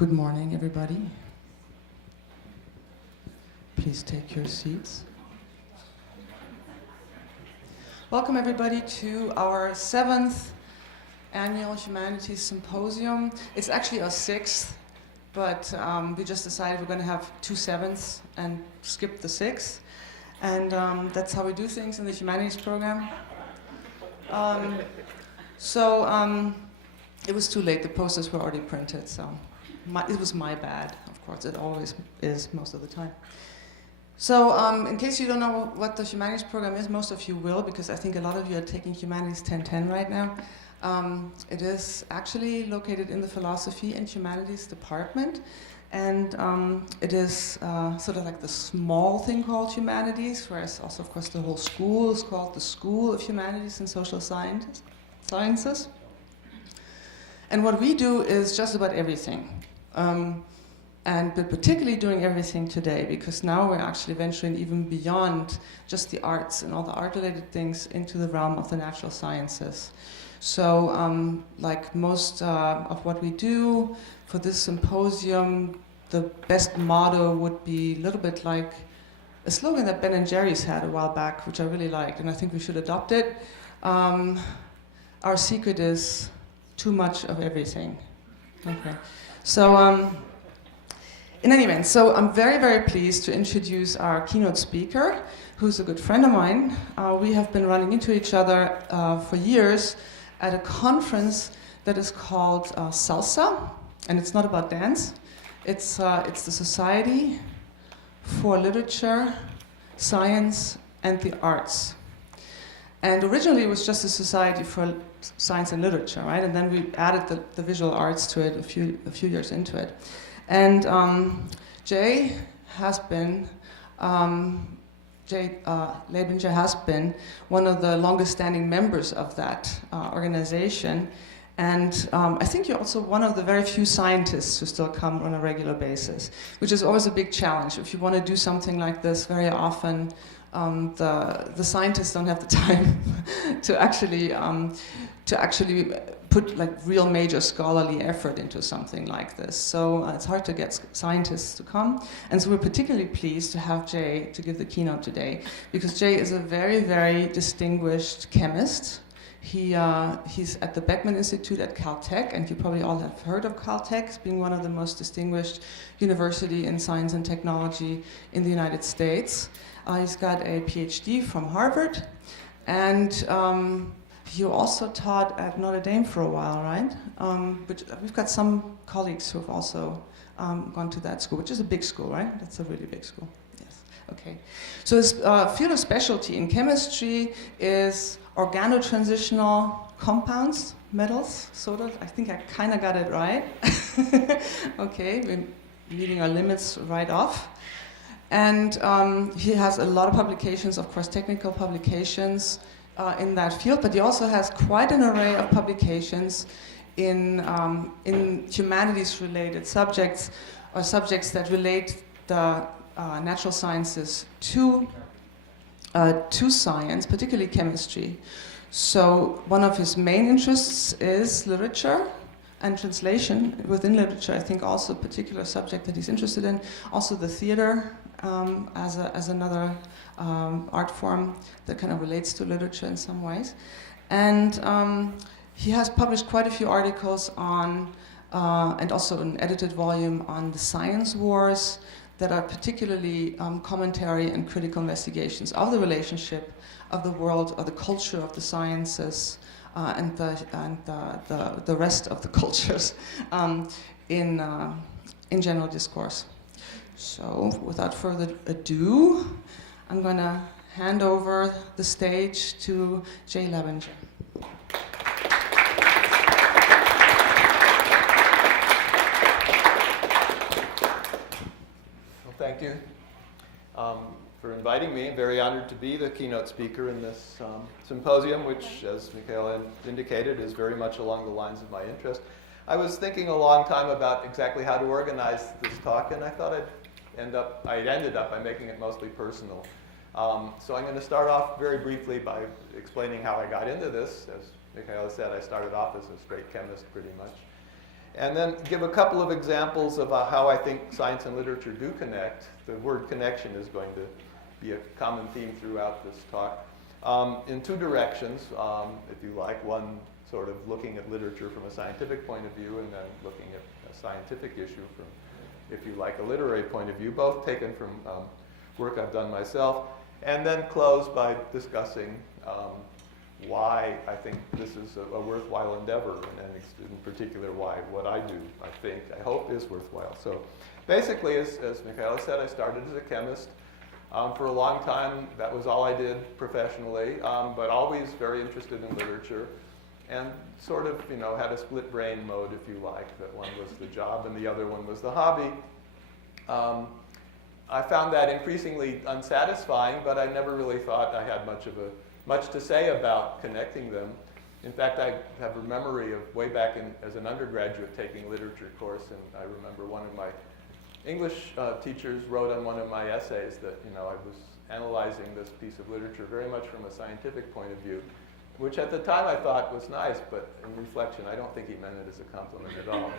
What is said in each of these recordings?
Good morning, everybody. Please take your seats. Welcome, everybody, to our 7th annual Humanities Symposium. It's actually our 6th, but we just decided we're going to have 2 7ths and skip the 6th. And that's how we do things in the Humanities Program. It was too late. The posters were already printed, so it was my bad. Of course, it always is most of the time. So in case you don't know what the Humanities Program is, most of you will, because I think a lot of you are taking Humanities 1010 right now. It is actually located in the Philosophy and Humanities Department, and it is sort of like the small thing called Humanities, whereas also, of course, the whole school is called the School of Humanities and Social Sciences. And what we do is just about everything. And we're particularly doing everything today, because now we're actually venturing even beyond just the arts and all the art-related things into the realm of the natural sciences. So like most of what we do for this symposium, the best motto would be a little bit like a slogan that Ben & Jerry's had a while back, which I really liked, and I think we should adopt it. Our secret is too much of everything. Okay. So in any event, so I'm very, very pleased to introduce our keynote speaker, who's a good friend of mine. We have been running into each other for years at a conference that is called Salsa, and it's not about dance. It's the Society for Literature, Science, and the Arts. And originally it was just a Society for Science and Literature, right? And then we added the visual arts to it a few years into it. And Jay Labinger has been one of the longest standing members of that organization. And I think you're also one of the very few scientists who still come on a regular basis, which is always a big challenge. If you want to do something like this, very often the scientists don't have the time to actually put like real major scholarly effort into something like this. So it's hard to get scientists to come. And so we're particularly pleased to have Jay to give the keynote today, because Jay is a very, very distinguished chemist. He's at the Beckman Institute at Caltech, and you probably all have heard of Caltech as being one of the most distinguished university in science and technology in the United States. He's got a PhD from Harvard, and you also taught at Notre Dame for a while, right? Which we've got some colleagues who have also gone to that school, which is a big school, right? That's a really big school. Yes. Okay. So his field of specialty in chemistry is organotransitional compounds, metals, sort of. I think I kind of got it right. Okay, we're meeting our limits right off. And he has a lot of publications, of course, technical publications in that field, but he also has quite an array of publications in humanities-related subjects, or subjects that relate the natural sciences to science, particularly chemistry. So one of his main interests is literature and translation within literature. I think also a particular subject that he's interested in. Also the theater as another art form that kind of relates to literature in some ways. And he has published quite a few articles on, and also an edited volume on the science wars that are particularly commentary and critical investigations of the relationship of the world, or the culture of the sciences, and the rest of the cultures in general discourse. So, without further ado, I'm going to hand over the stage to Jay Labinger. Well, thank you for inviting me. I'm very honored to be the keynote speaker in this symposium, which, as Michaela indicated, is very much along the lines of my interest. I was thinking a long time about exactly how to organize this talk, and I thought I ended up by making it mostly personal. So I'm going to start off very briefly by explaining how I got into this. As Michaela said, I started off as a straight chemist pretty much. and then give a couple of examples of how I think science and literature do connect. The word connection is going to be a common theme throughout this talk. In two directions, if you like. One sort of looking at literature from a scientific point of view, and then looking at a scientific issue from, if you like, a literary point of view, both taken from work I've done myself. And then close by discussing why I think this is a worthwhile endeavor, and in particular why what I do, I hope, is worthwhile. So basically, as Michaela said, I started as a chemist. For a long time, that was all I did professionally, but always very interested in literature, and sort of, had a split brain mode, if you like, that one was the job and the other one was the hobby. I found that increasingly unsatisfying, but I never really thought I had much to say about connecting them. In fact, I have a memory of way back as an undergraduate taking a literature course, and I remember one of my English teachers wrote on one of my essays that I was analyzing this piece of literature very much from a scientific point of view, which at the time I thought was nice, but in reflection, I don't think he meant it as a compliment at all.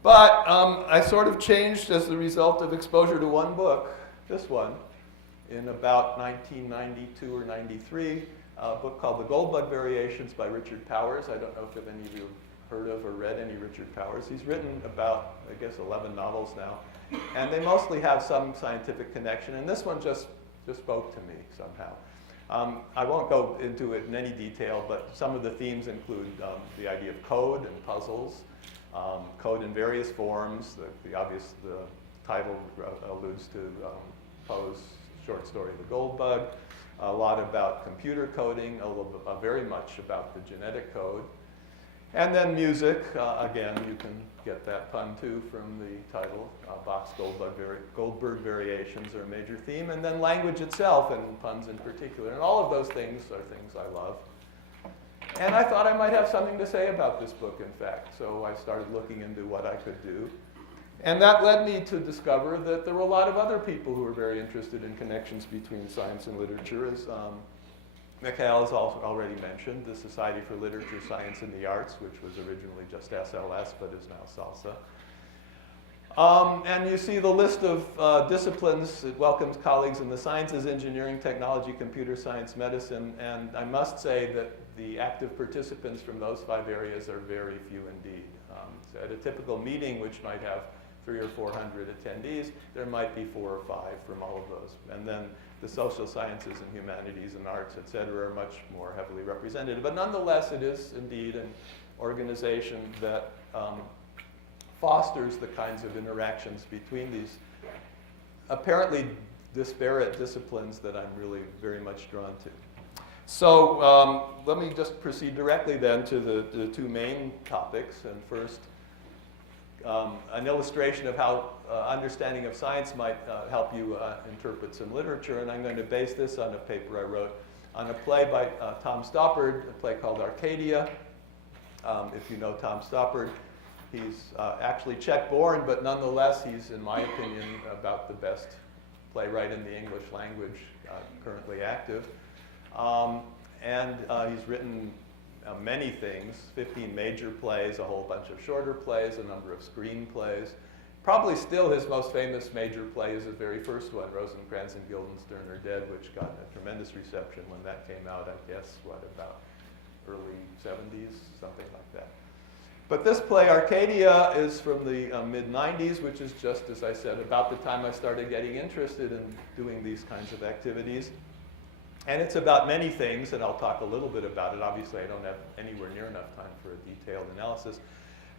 But I sort of changed as the result of exposure to one book, this one, in about 1992 or 93, a book called The Goldbug Variations by Richard Powers. I don't know if any of you have heard of or read any Richard Powers. He's written about, I guess, 11 novels now, and they mostly have some scientific connection, and this one just spoke to me somehow. I won't go into it in any detail, but some of the themes include the idea of code and puzzles, code in various forms. The title alludes to Poe's short story, The Goldbug, a lot about computer coding, very much about the genetic code. And then music, again, you can get that pun too from the title. Bach's Goldberg Variations are a major theme. And then language itself, and puns in particular. And all of those things are things I love. And I thought I might have something to say about this book, in fact. So I started looking into what I could do. And that led me to discover that there were a lot of other people who were very interested in connections between science and literature, as Mikhail has also already mentioned, the Society for Literature, Science, and the Arts, which was originally just SLS, but is now SALSA. And you see the list of disciplines. It welcomes colleagues in the sciences, engineering, technology, computer science, medicine, and I must say that the active participants from those 5 areas are very few indeed. So at a typical meeting, which might have 300 or 400 attendees, there might be 4 or 5 from all of those. And then the social sciences and humanities and arts, et cetera, are much more heavily represented. But nonetheless, it is indeed an organization that fosters the kinds of interactions between these apparently disparate disciplines that I'm really very much drawn to. So let me just proceed directly then to the 2 main topics. And first, an illustration of how understanding of science might help you interpret some literature. And I'm going to base this on a paper I wrote on a play by Tom Stoppard, a play called Arcadia. If you know Tom Stoppard, he's actually Czech-born, but nonetheless, he's, in my opinion, about the best playwright in the English language currently active. And he's written many things, 15 major plays, a whole bunch of shorter plays, a number of screenplays. Probably still his most famous major play is his very first one, Rosencrantz and Guildenstern Are Dead, which got a tremendous reception when that came out, I guess, about early 70s, something like that. But this play, Arcadia, is from the mid-90s, which is just, as I said, about the time I started getting interested in doing these kinds of activities. And it's about many things, and I'll talk a little bit about it. Obviously, I don't have anywhere near enough time for a detailed analysis.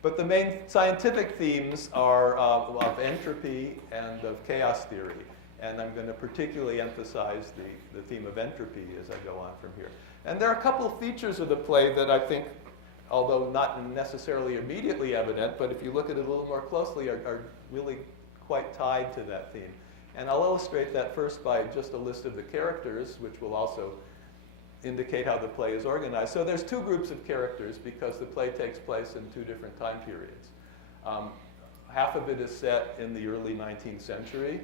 But the main scientific themes are of entropy and of chaos theory. And I'm going to particularly emphasize the theme of entropy as I go on from here. And there are a couple of features of the play that I think, although not necessarily immediately evident, but if you look at it a little more closely, are really quite tied to that theme. And I'll illustrate that first by just a list of the characters, which will also indicate how the play is organized. So there's 2 groups of characters because the play takes place in 2 different time periods. Half of it is set in the early 19th century,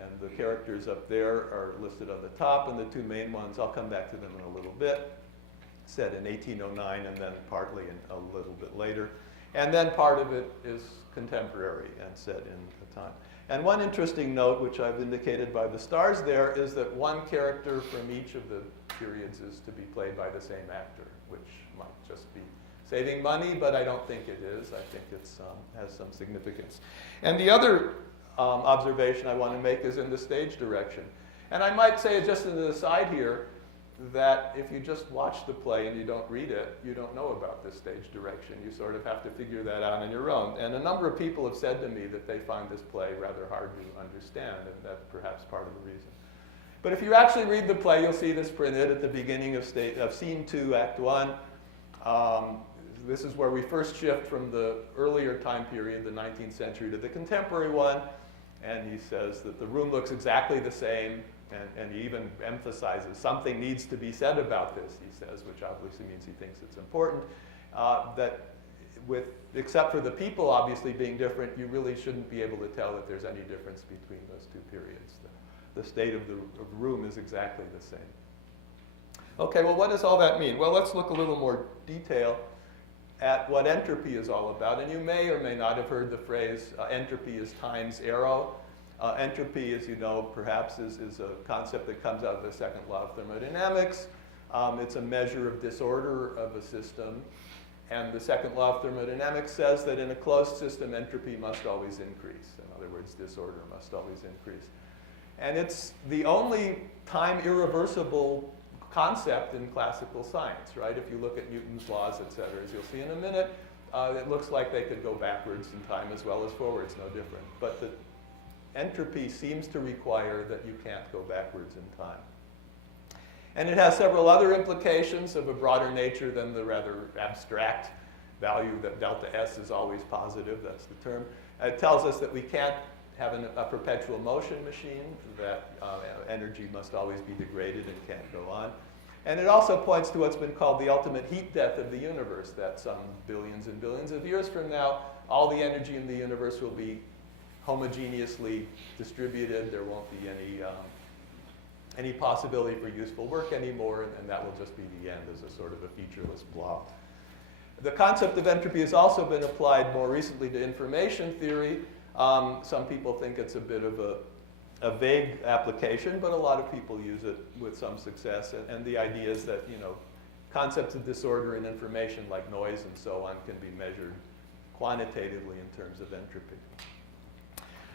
and the characters up there are listed on the top, and the 2 main ones, I'll come back to them in a little bit, set in 1809 and then partly a little bit later. And then part of it is contemporary and set in the time. And one interesting note, which I've indicated by the stars there, is that one character from each of the periods is to be played by the same actor, which might just be saving money, but I don't think it is. I think it has some significance. And the other observation I want to make is in the stage direction. And I might say, just as an aside here, that if you just watch the play and you don't read it, you don't know about this stage direction. You sort of have to figure that out on your own. And a number of people have said to me that they find this play rather hard to understand, and that's perhaps part of the reason. But if you actually read the play, you'll see this printed at the beginning of Scene 2, Act 1. This is where we first shift from the earlier time period, the 19th century, to the contemporary one. And he says that the room looks exactly the same. And he even emphasizes something needs to be said about this, he says, which obviously means he thinks it's important. That except for the people obviously being different, you really shouldn't be able to tell that there's any difference between those two periods. The state of the room is exactly the same. Okay, well, what does all that mean? Well, let's look a little more detail at what entropy is all about. And you may or may not have heard the phrase entropy is time's arrow. Entropy, as you know, perhaps is a concept that comes out of the second law of thermodynamics. It's a measure of disorder of a system. And the second law of thermodynamics says that in a closed system, entropy must always increase. In other words, disorder must always increase. And it's the only time irreversible concept in classical science, right? If you look at Newton's laws, et cetera, as you'll see in a minute, it looks like they could go backwards in time as well as forwards, no different. But the entropy seems to require that you can't go backwards in time. And it has several other implications of a broader nature than the rather abstract value that delta S is always positive, that's the term. It tells us that we can't have a perpetual motion machine, that energy must always be degraded and can't go on. And it also points to what's been called the ultimate heat death of the universe, that some billions and billions of years from now, all the energy in the universe will be homogeneously distributed. There won't be any possibility for useful work anymore, and that will just be the end as a sort of a featureless blob. The concept of entropy has also been applied more recently to information theory. Some people think it's a bit of a vague application, but a lot of people use it with some success. And the idea is that, concepts of disorder in information like noise and so on can be measured quantitatively in terms of entropy.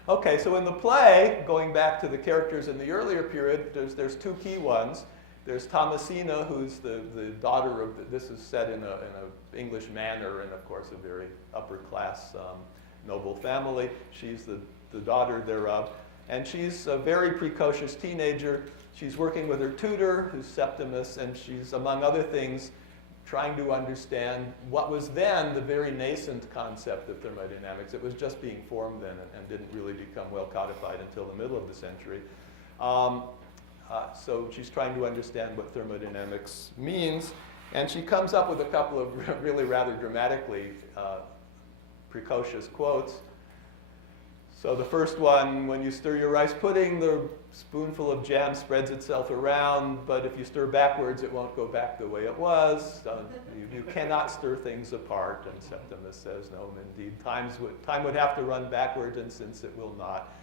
Okay, so in the play, going back to the characters in the earlier period, there's two key ones. There's Thomasina, who's the daughter of, this is set in a English manor, and of course a very upper class noble family. She's the daughter thereof. And she's a very precocious teenager. She's working with her tutor, who's Septimus, and she's, among other things, trying to understand what was then the very nascent concept of thermodynamics. It was just being formed then and didn't really become well codified until the middle of the century. So she's trying to understand what thermodynamics means, and she comes up with a couple of really rather dramatically precocious quotes. So the first one, when you stir your rice pudding, the spoonful of jam spreads itself around, but if you stir backwards, it won't go back the way it was. You cannot stir things apart. And Septimus says, no, indeed, time would have to run backwards, and since it will not,